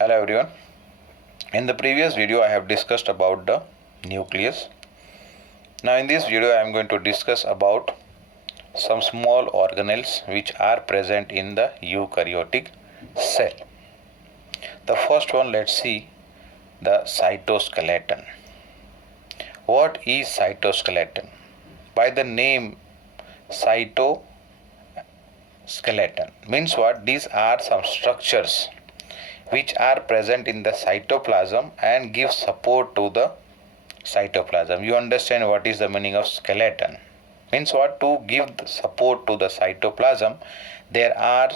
Hello everyone. In the previous video I have discussed about the nucleus. Now in this video I am going to discuss about some small organelles which are present in the eukaryotic cell. The first one, let's see the cytoskeleton. What is cytoskeleton? By the name cytoskeleton means what? These are some structures which are present in the cytoplasm and give support to the cytoplasm. You understand what is the meaning of skeleton? Means what? To give support to the cytoplasm, there are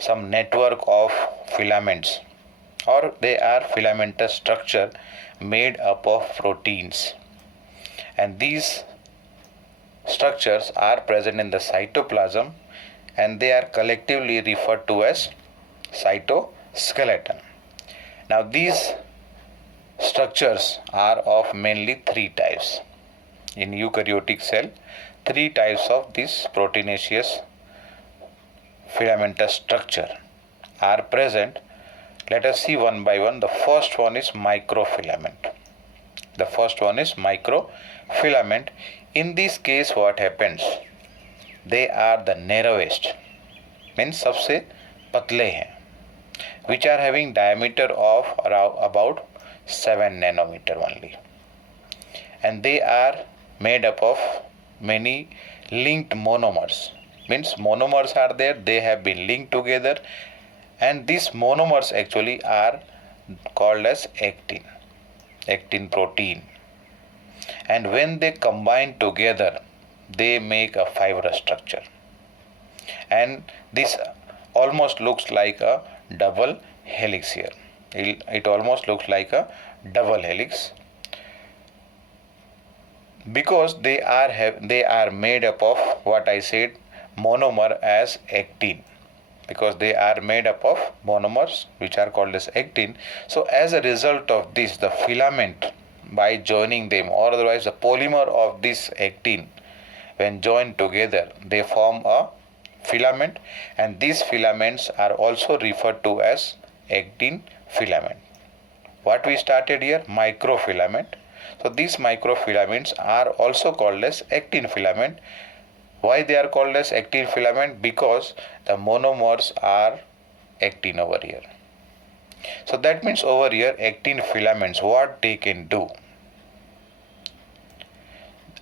some network of filaments, or they are filamentous structure made up of proteins, and these structures are present in the cytoplasm and they are collectively referred to as cytoskeleton. Now these structures are of mainly three types. In eukaryotic cell, three types of this proteinaceous filamentous structure are present. Let us see one by one. The first one is microfilament. In this case what happens? They are the narrowest, means सबसे पतले हैं, which are having diameter of around about 7 nanometer only, and they are made up of many linked monomers. Means monomers are there, they have been linked together, and these monomers actually are called as actin protein, and when they combine together they make a fibrous structure, and this almost looks like a double helix here. It almost looks like a double helix because they are made up of what I said, monomer as actin, because they are made up of monomers which are called as actin. So as a result of this, the filament, by joining them, or otherwise the polymer of this actin, when joined together they form a filament, and these filaments are also referred to as actin filament. What we started here? Microfilament. So these microfilaments are also called as actin filament. Why they are called as actin filament? Because the monomers are actin over here. So that means over here actin filaments, what they can do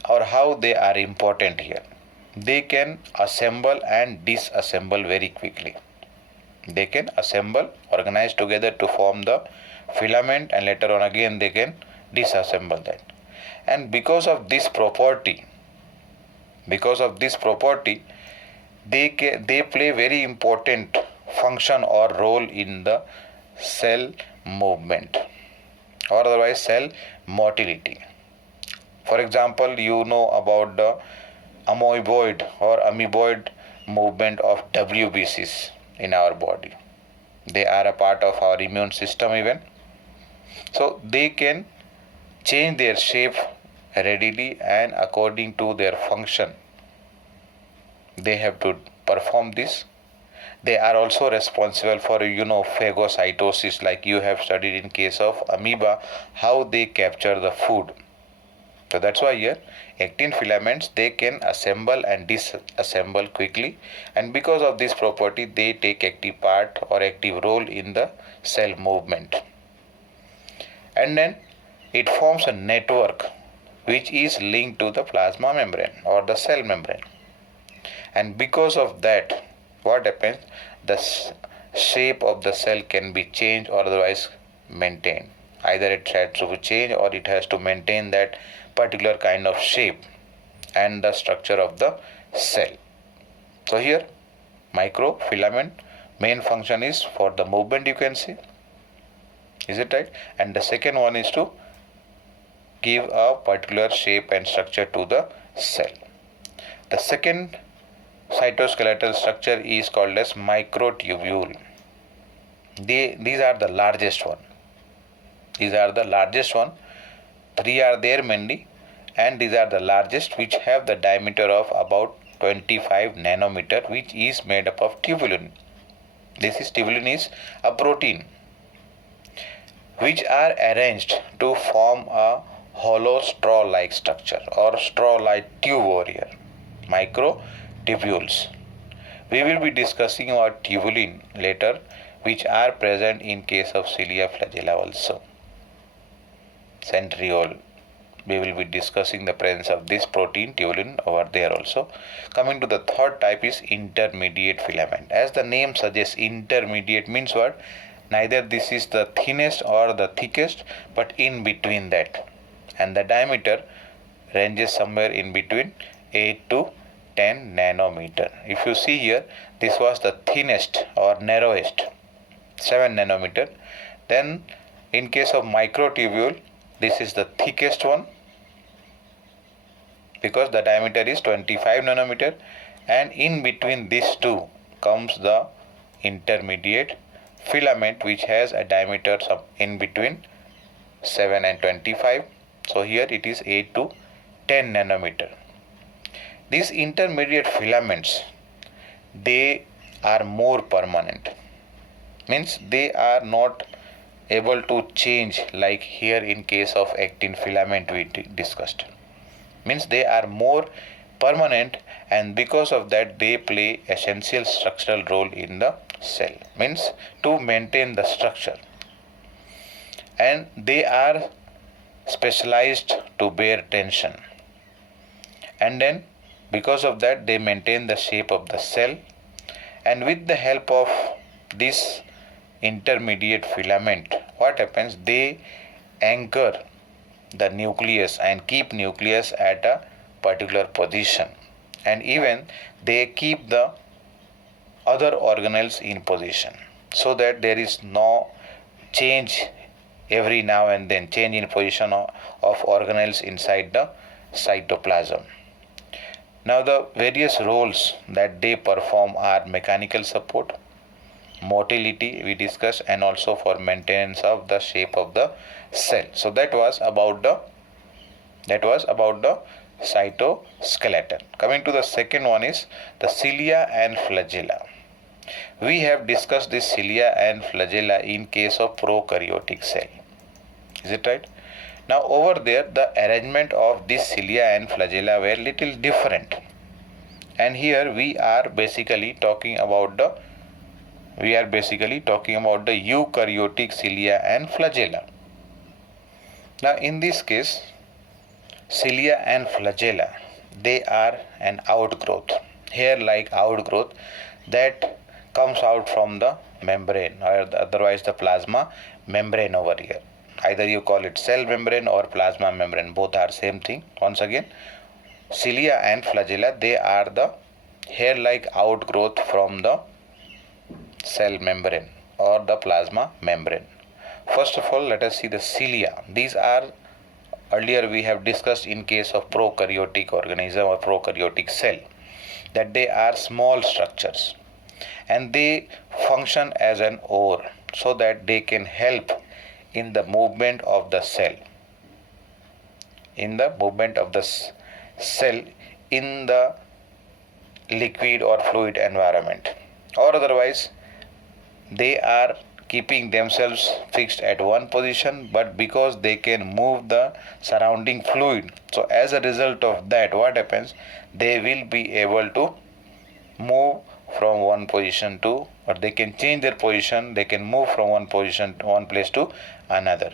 or how they are important here. They can assemble and disassemble very quickly. They can assemble, organize together to form the filament, and later on again they can disassemble that. And because of this property, they play very important function or role in the cell movement, or otherwise cell motility. For example, you know about the amoeboid or amoeboid movement of WBCs in our body. They are a part of our immune system even. So they can change their shape readily and according to their function. They have to perform this. They are also responsible for phagocytosis, like you have studied in case of amoeba, how they capture the food. So that's why here actin filaments, they can assemble and disassemble quickly, and because of this property they take active part or active role in the cell movement. And then it forms a network which is linked to the plasma membrane or the cell membrane, and because of that what happens? The shape of the cell can be changed or otherwise maintained. Either it has to change or it has to maintain that particular kind of shape and the structure of the cell. So here microfilament main function is for the movement, you can see. Is it right? And the second one is to give a particular shape and structure to the cell. The second cytoskeletal structure is called as microtubule. These are the largest one. Three are there mainly, and these are the largest, which have the diameter of about 25 nanometer, which is made up of tubulin. Tubulin is a protein. which are arranged to form a hollow straw-like structure or straw-like tube over here, microtubules. We will be discussing about tubulin later, which are present in case of cilia flagella also. Centriole. We will be discussing the presence of this protein tubulin over there also. Coming to the third type is intermediate filament. As the name suggests, intermediate means what? Neither this is the thinnest or the thickest, but in between that. And the diameter ranges somewhere in between 8 to 10 nanometer. If you see here, this was the thinnest or narrowest, 7 nanometer. Then in case of microtubule, this is the thickest one because the diameter is 25 nanometer, and in between these two comes the intermediate filament, which has a diameter in between 7 and 25. So here it is 8 to 10 nanometer. These intermediate filaments, they are more permanent, means they are not able to change like here in case of actin filament we discussed. Means they are more permanent, and because of that they play essential structural role in the cell, means to maintain the structure, and they are specialized to bear tension, and then because of that they maintain the shape of the cell. And with the help of this intermediate filament, what happens, they anchor the nucleus and keep nucleus at a particular position, and even they keep the other organelles in position, so that there is no change every now and then, change in position of organelles inside the cytoplasm. Now the various roles that they perform are mechanical support, motility we discussed, and also for maintenance of the shape of the cell. So that was about the cytoskeleton. Coming to the second one is the cilia and flagella. We have discussed this cilia and flagella in case of prokaryotic cell. Is it right? Now over there the arrangement of this cilia and flagella were little different, and here we are basically talking about the eukaryotic cilia and flagella. Now in this case, cilia and flagella, they are an outgrowth, hair-like outgrowth that comes out from the membrane, or otherwise the plasma membrane over here. Either you call it cell membrane or plasma membrane, both are same thing. Once again, cilia and flagella, they are the hair-like outgrowth from the cell membrane or the plasma membrane. First of all, let us see the cilia. These are, earlier we have discussed in case of prokaryotic organism or prokaryotic cell, that they are small structures and they function as an oar, so that they can help in the movement of the cell, in the liquid or fluid environment, or otherwise they are keeping themselves fixed at one position, but because they can move the surrounding fluid, so as a result of that, what happens, they will be able to move from one position to, or they can change their position, they can move from one place to another.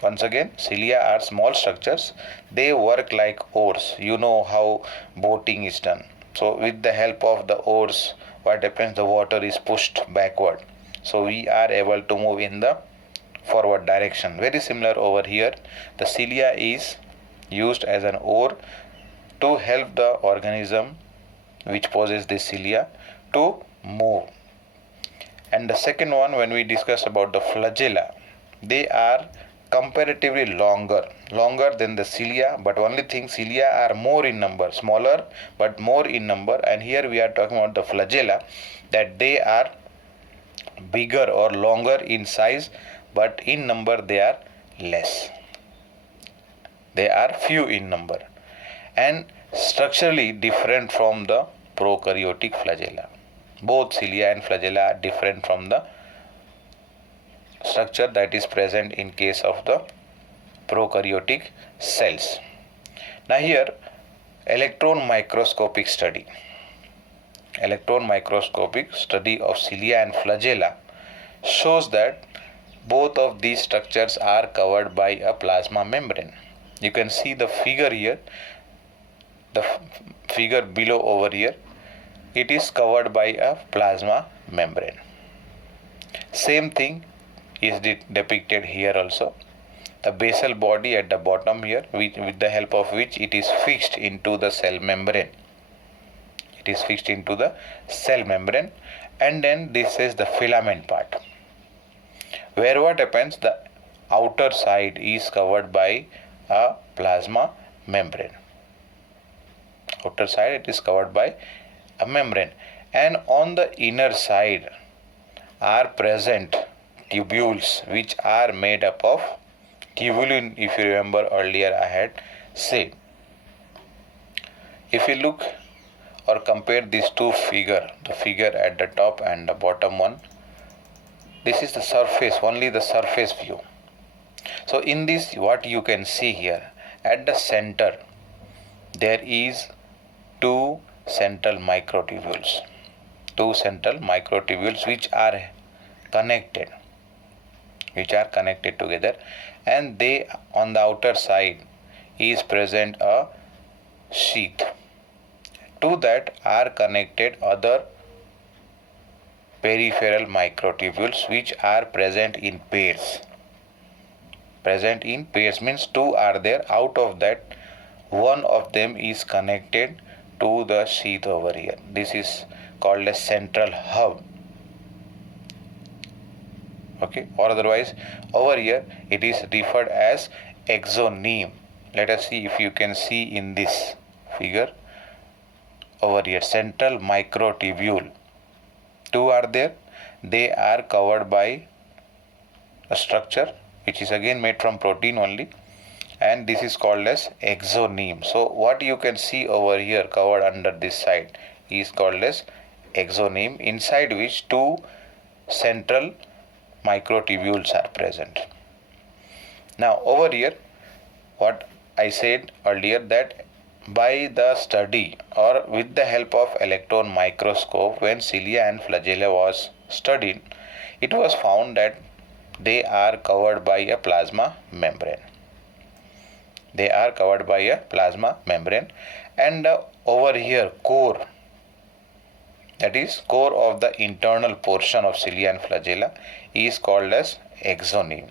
Once again, cilia are small structures, they work like oars. You know how boating is done. So with the help of the oars, what happens, the water is pushed backward, so we are able to move in the forward direction. Very similar over here, the cilia is used as an oar to help the organism which possesses the cilia to move. And the second one, when we discuss about the flagella, they are comparatively longer than the cilia, but only thing, cilia are more in number, smaller but more in number, and here we are talking about the flagella, that they are bigger or longer in size, but in number they are less. They are few in number and structurally different from the prokaryotic flagella. Both cilia and flagella are different from the structure that is present in case of the prokaryotic cells. Now here, electron microscopic study. Electron microscopic study of cilia and flagella shows that both of these structures are covered by a plasma membrane. You can see the figure here, the figure below over here. It is covered by a plasma membrane. Same thing is depicted here also. The basal body at the bottom here, with the help of which it is fixed into the cell membrane. It is fixed into the cell membrane, and then this is the filament part, where what happens, the outer side is covered by a plasma membrane. Outer side it is covered by a membrane, and on the inner side are present tubules which are made up of tubulin. If you remember earlier I had said. If you look or compare these two figures, the figure at the top and the bottom one, this is the surface, only the surface view. So in this, what you can see here, at the center there is two central microtubules which are connected together, and they, on the outer side is present a sheath. To that are connected other peripheral microtubules which are present in pairs. Present in pairs means two are there. Out of that, one of them is connected to the sheath over here. This is called a central hub. Okay, or otherwise over here it is referred as exoneme. Let us see if you can see in this figure. Over here, central microtubule, two are there. They are covered by a structure which is again made from protein only, and this is called as exoneme. So what you can see over here covered under this side is called as exoneme, inside which two central microtubules are present. Now over here, what I said earlier, that by the study or with the help of electron microscope, when cilia and flagella was studied, it was found that they are covered by a plasma membrane. They are covered by a plasma membrane, and over here core, that is core of the internal portion of cilia and flagella, is called as exoneme.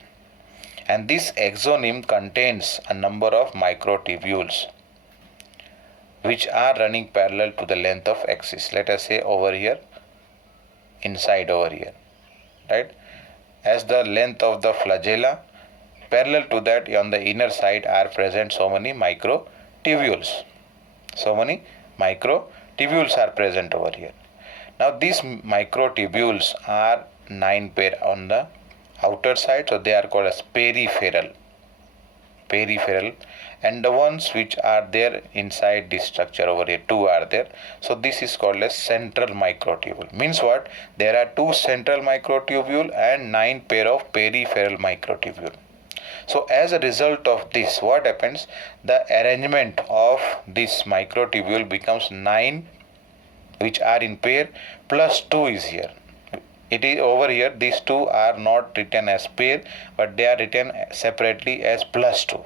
And this exoneme contains a number of microtubules which are running parallel to the length of axis. Let us say over here, inside over here, right? As the length of the flagella, parallel to that on the inner side are present so many microtubules. So many microtubules are present over here. Now these microtubules are 9 pair on the outer side, so they are called as peripheral, and the ones which are there inside this structure over here, two are there. So this is called as central microtubule. Means what? There are two central microtubule and 9 pair of peripheral microtubule. So as a result of this, what happens? The arrangement of this microtubule becomes 9 which are in pair, plus 2 is here. It is over here, these two are not written as pair, but they are written separately as plus 2.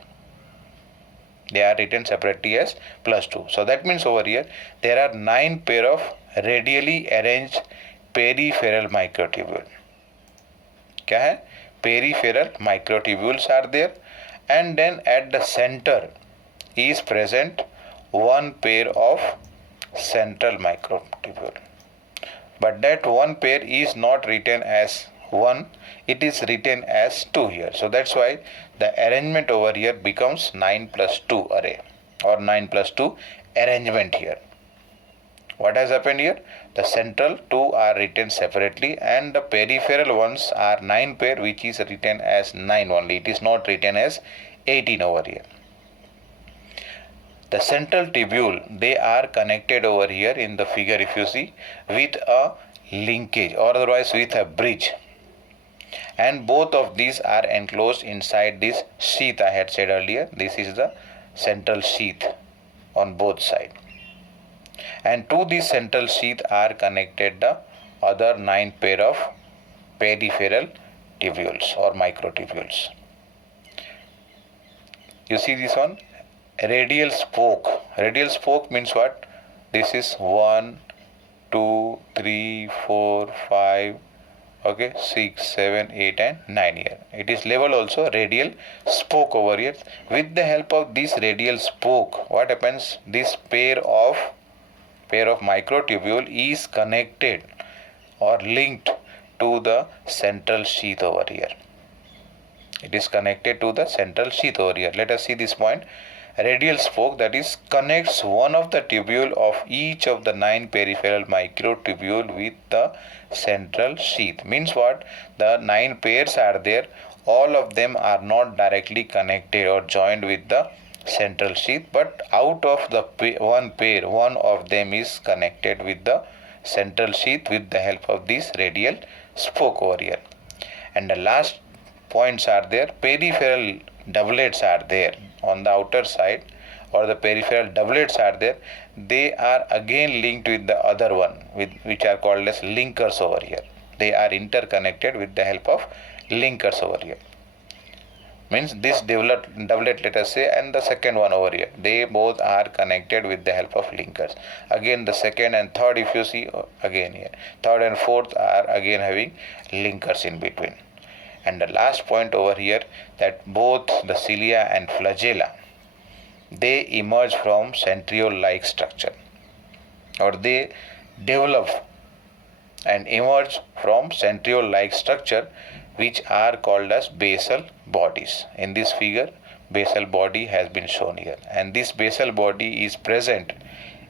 They are written separately as plus 2. So that means over here there are 9 pair of radially arranged peripheral microtubule. क्या है? Peripheral microtubules are there, and then at the center is present 1 pair of central microtubule. But that 1 pair is not written as 1, it is written as 2 here. So that's why the arrangement over here becomes 9 plus 2 array, or 9 plus 2 arrangement here. What has happened here? The central 2 are written separately, and the peripheral ones are 9 pair, which is written as 9 only. It is not written as 18 over here. The central tubule, they are connected over here in the figure, if you see, with a linkage, or otherwise with a bridge. and both of these are enclosed inside this sheath I had said earlier. This is the central sheath on both sides, and to this central sheath are connected the other 9 pair of peripheral tubules or microtubules. You see this one, radial spoke. Radial spoke means what? This is 1, 2, 3, 4, 5, okay, 6, 7, 8 and 9 here. It is labeled also radial spoke over here. With the help of this radial spoke, what happens? This pair of microtubule is connected or linked to the central sheath over here. It is connected to the central sheath over here. Let us see this point. Radial spoke, that is, connects one of the tubule of each of the 9 peripheral microtubule with the central sheath. Means what? The 9 pairs are there. All of them are not directly connected or joined with the central sheath, but out of the one pair, one of them is connected with the central sheath with the help of this radial spoke over here. And the last points are there, peripheral doublets are there on the outer side, or the peripheral doublets are there. They are again linked with the other one, which are called as linkers over here. They are interconnected with the help of linkers over here. Means this doublet, let us say, and the second one over here, they both are connected with the help of linkers. Again the second and third, if you see again here, third and fourth are again having linkers in between. And the last point over here, that both the cilia and flagella, they emerge from centriole-like structure, or they develop and emerge from centriole-like structure, which are called as basal bodies. In this figure, basal body has been shown here, and this basal body is present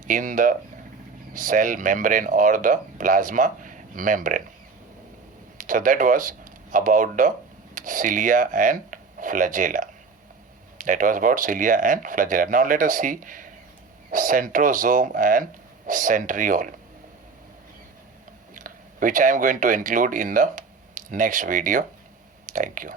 in the cell membrane or the plasma membrane. So that was about the cilia and flagella. That was about cilia and flagella. Now let us see centrosome and centriole, which I am going to include in the next video. Thank you.